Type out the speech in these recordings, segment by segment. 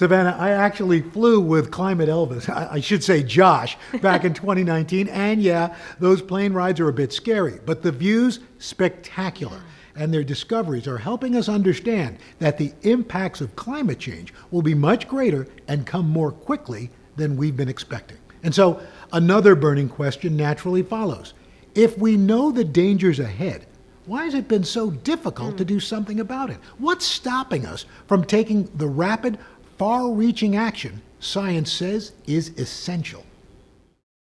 Savannah, I actually flew with Climate Elvis, I should say Josh, back in 2019. And yeah, those plane rides are a bit scary, but the views, spectacular. And their discoveries are helping us understand that the impacts of climate change will be much greater and come more quickly than we've been expecting. And so another burning question naturally follows. If we know the dangers ahead, why has it been so difficult to do something about it? What's stopping us from taking the rapid, far-reaching action science says is essential?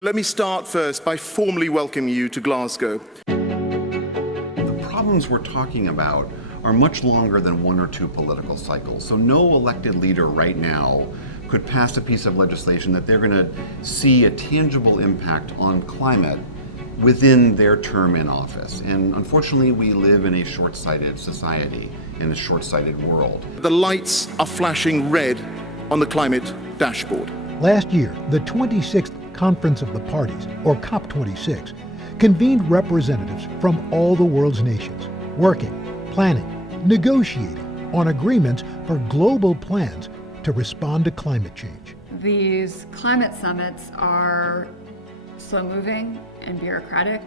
Let me start first by formally welcoming you to Glasgow. The problems we're talking about are much longer than one or two political cycles. So no elected leader right now could pass a piece of legislation that they're going to see a tangible impact on climate within their term in office. And unfortunately, we live in a short-sighted society, in a short-sighted world. The lights are flashing red on the climate dashboard. Last year, the 26th Conference of the Parties, or COP26, convened representatives from all the world's nations, working, planning, negotiating on agreements for global plans to respond to climate change. These climate summits are slow-moving and bureaucratic,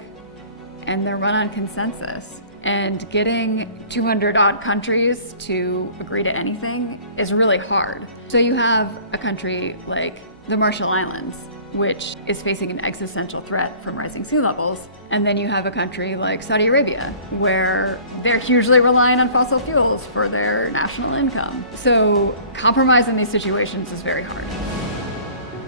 and they're run on consensus. And getting 200-odd countries to agree to anything is really hard. So you have a country like the Marshall Islands, which is facing an existential threat from rising sea levels. And then you have a country like Saudi Arabia, where they're hugely reliant on fossil fuels for their national income. So compromise in these situations is very hard.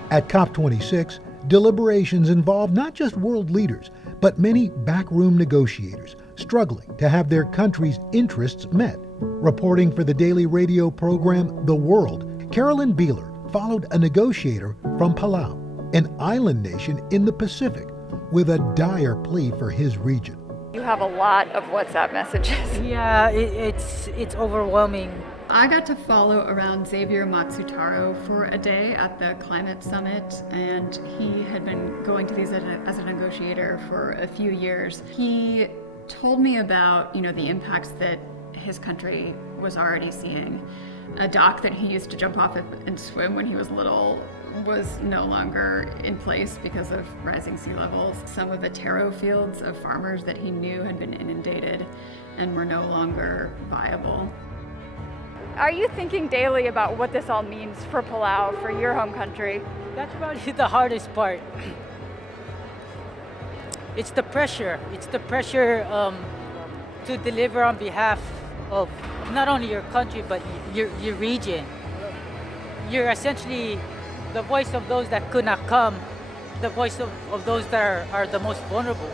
At COP26, deliberations involve not just world leaders, but many backroom negotiators struggling to have their country's interests met. Reporting for the daily radio program The World, Carolyn Beeler followed a negotiator from Palau, an island nation in the Pacific, with a dire plea for his region. You have a lot of WhatsApp messages. Yeah, it's overwhelming. I got to follow around Xavier Matsutaro for a day at the climate summit, and he had been going to these as a negotiator for a few years. He told me about, the impacts that his country was already seeing. A dock that he used to jump off and swim when he was little was no longer in place because of rising sea levels. Some of the taro fields of farmers that he knew had been inundated and were no longer viable. Are you thinking daily about what this all means for Palau, for your home country? That's probably the hardest part. It's the pressure. It's the pressure to deliver on behalf of not only your country, but your region. You're essentially the voice of those that could not come, the voice of those that are the most vulnerable.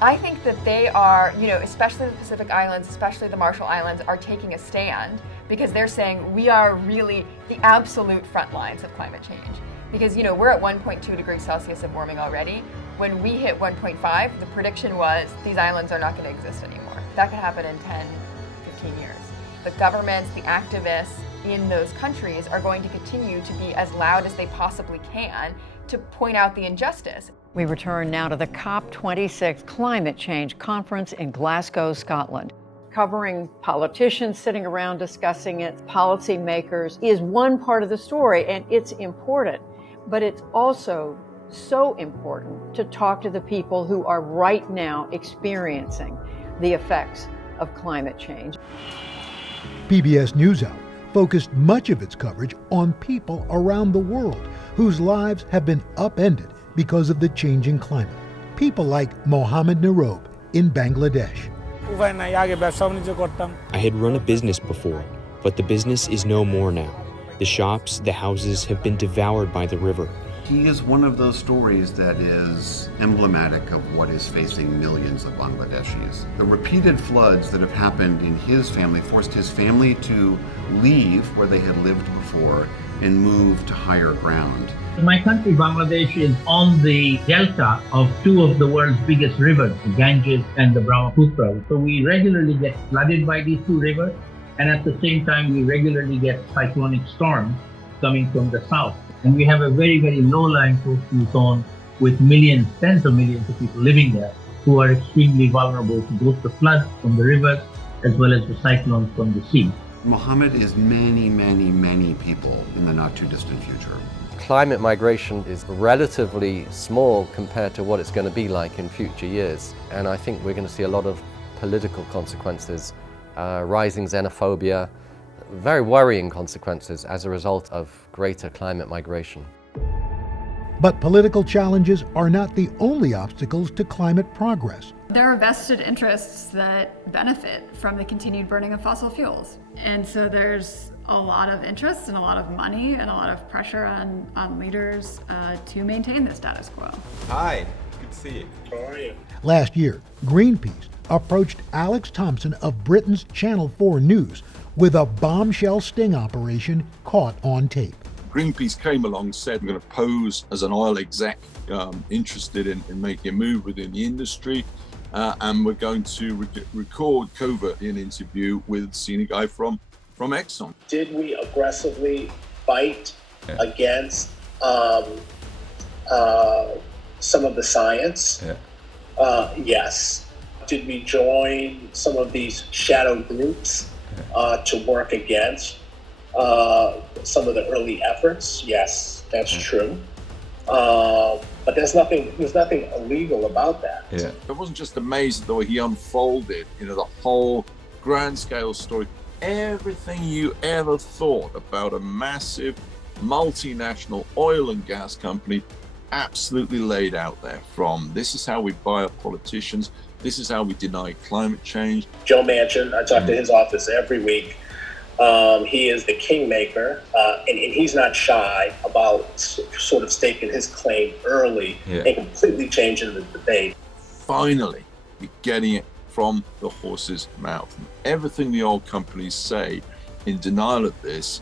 I think that they are, especially the Pacific Islands, especially the Marshall Islands, are taking a stand because they're saying we are really the absolute front lines of climate change. Because, we're at 1.2 degrees Celsius of warming already. When we hit 1.5, the prediction was these islands are not going to exist anymore. That could happen in 10, 15 years. The governments, the activists in those countries are going to continue to be as loud as they possibly can to point out the injustice. We return now to the COP26 Climate Change Conference in Glasgow, Scotland. Covering politicians sitting around discussing it, policymakers, is one part of the story, and it's important. But it's also so important to talk to the people who are right now experiencing the effects of climate change. PBS NewsHour focused much of its coverage on people around the world whose lives have been upended because of the changing climate. People like Mohammed Narob in Bangladesh. I had run a business before, but the business is no more now. The shops, the houses have been devoured by the river. He is one of those stories that is emblematic of what is facing millions of Bangladeshis. The repeated floods that have happened in his family forced his family to leave where they had lived before and move to higher ground. My country, Bangladesh, is on the delta of two of the world's biggest rivers, the Ganges and the Brahmaputra. So we regularly get flooded by these two rivers, and at the same time, we regularly get cyclonic storms coming from the south. And we have a very, very low-lying coastal zone with millions, tens of millions of people living there who are extremely vulnerable to both the floods from the rivers as well as the cyclones from the sea. Mohammed is many, many, many people in the not too distant future. Climate migration is relatively small compared to what it's going to be like in future years. And I think we're going to see a lot of political consequences, rising xenophobia, very worrying consequences as a result of greater climate migration. But political challenges are not the only obstacles to climate progress. There are vested interests that benefit from the continued burning of fossil fuels. And so there's a lot of interest and a lot of money and a lot of pressure on leaders to maintain the status quo. Hi, good to see you. How are you? Last year, Greenpeace approached Alex Thompson of Britain's Channel 4 News with a bombshell sting operation caught on tape. Greenpeace came along and said, we're going to pose as an oil exec interested in making a move within the industry, and we're going to record covertly an interview with a senior guy from Exxon. Did we aggressively fight against some of the science? Yes. Did we join some of these shadow groups to work against some of the early efforts? Yes, that's true. But there's nothing illegal about that. Yeah. I wasn't just amazed at the way he unfolded, the whole grand scale story. Everything you ever thought about a massive multinational oil and gas company absolutely laid out there, from this is how we buy our politicians, this is how we deny climate change. Joe Manchin, I talk to his office every week. He is the kingmaker, and he's not shy about sort of staking his claim early and completely changing the debate. Finally, you're getting it from the horse's mouth. And everything the oil companies say in denial of this,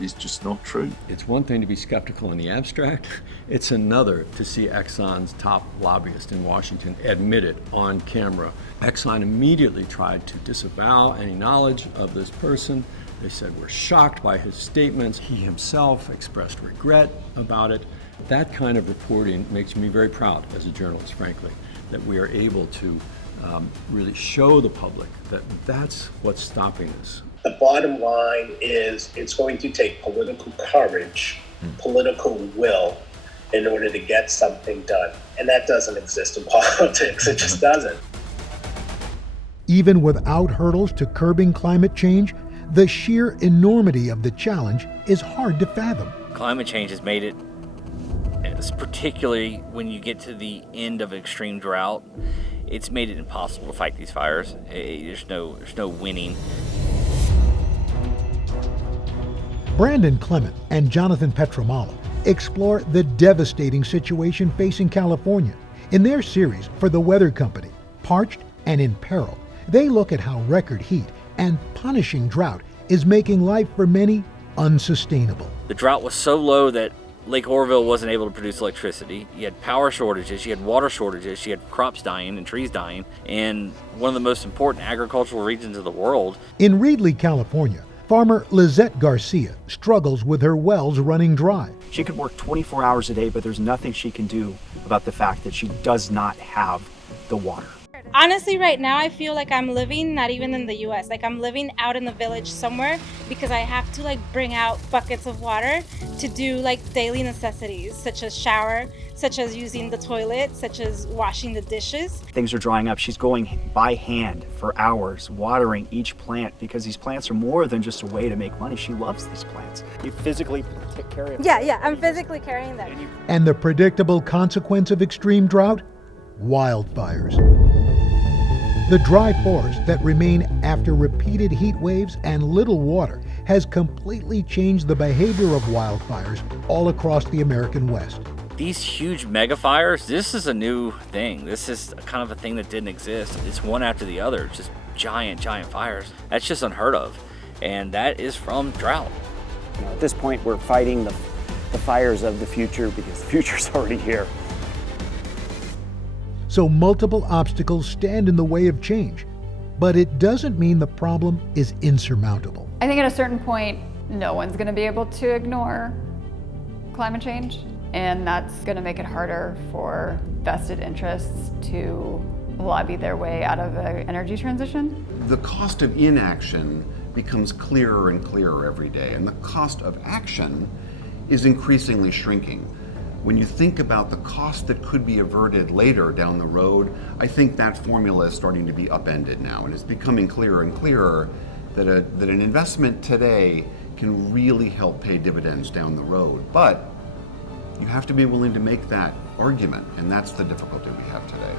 is just not true. It's one thing to be skeptical in the abstract. It's another to see Exxon's top lobbyist in Washington admit it on camera. Exxon immediately tried to disavow any knowledge of this person. They said we're shocked by his statements. He himself expressed regret about it. That kind of reporting makes me very proud as a journalist, frankly, that we are able to really show the public that that's what's stopping this. The bottom line is it's going to take political courage, political will, in order to get something done. And that doesn't exist in politics. It just doesn't. Even without hurdles to curbing climate change, the sheer enormity of the challenge is hard to fathom. Climate change has made it, particularly when you get to the end of extreme drought, it's made it impossible to fight these fires. There's no winning. Brandon Clement and Jonathan Petramala explore the devastating situation facing California. In their series for the Weather Company, Parched and in Peril, they look at how record heat and punishing drought is making life for many unsustainable. The drought was so low that Lake Oroville wasn't able to produce electricity. You had power shortages, you had water shortages, you had crops dying and trees dying, and one of the most important agricultural regions of the world. In Reedley, California, farmer Lizette Garcia struggles with her wells running dry. She could work 24 hours a day, but there's nothing she can do about the fact that she does not have the water. Honestly, right now I feel like I'm living not even in the US, like I'm living out in the village somewhere, because I have to bring out buckets of water to do daily necessities, such as shower, such as using the toilet, such as washing the dishes. Things are drying up. She's going by hand for hours, watering each plant, because these plants are more than just a way to make money. She loves these plants. You physically take care of them. Yeah, I'm physically carrying them. And the predictable consequence of extreme drought? Wildfires. The dry forest that remain after repeated heat waves and little water has completely changed the behavior of wildfires all across the American West. These huge mega fires, this is a new thing. This is kind of a thing that didn't exist. It's one after the other, just giant fires. That's just unheard of. And that is from drought. At this point, we're fighting the fires of the future because the future's already here. So multiple obstacles stand in the way of change, but it doesn't mean the problem is insurmountable. I think at a certain point, no one's going to be able to ignore climate change, and that's going to make it harder for vested interests to lobby their way out of an energy transition. The cost of inaction becomes clearer and clearer every day, and the cost of action is increasingly shrinking. When you think about the cost that could be averted later down the road, I think that formula is starting to be upended now, and it's becoming clearer and clearer that an investment today can really help pay dividends down the road. But you have to be willing to make that argument, and that's the difficulty we have today.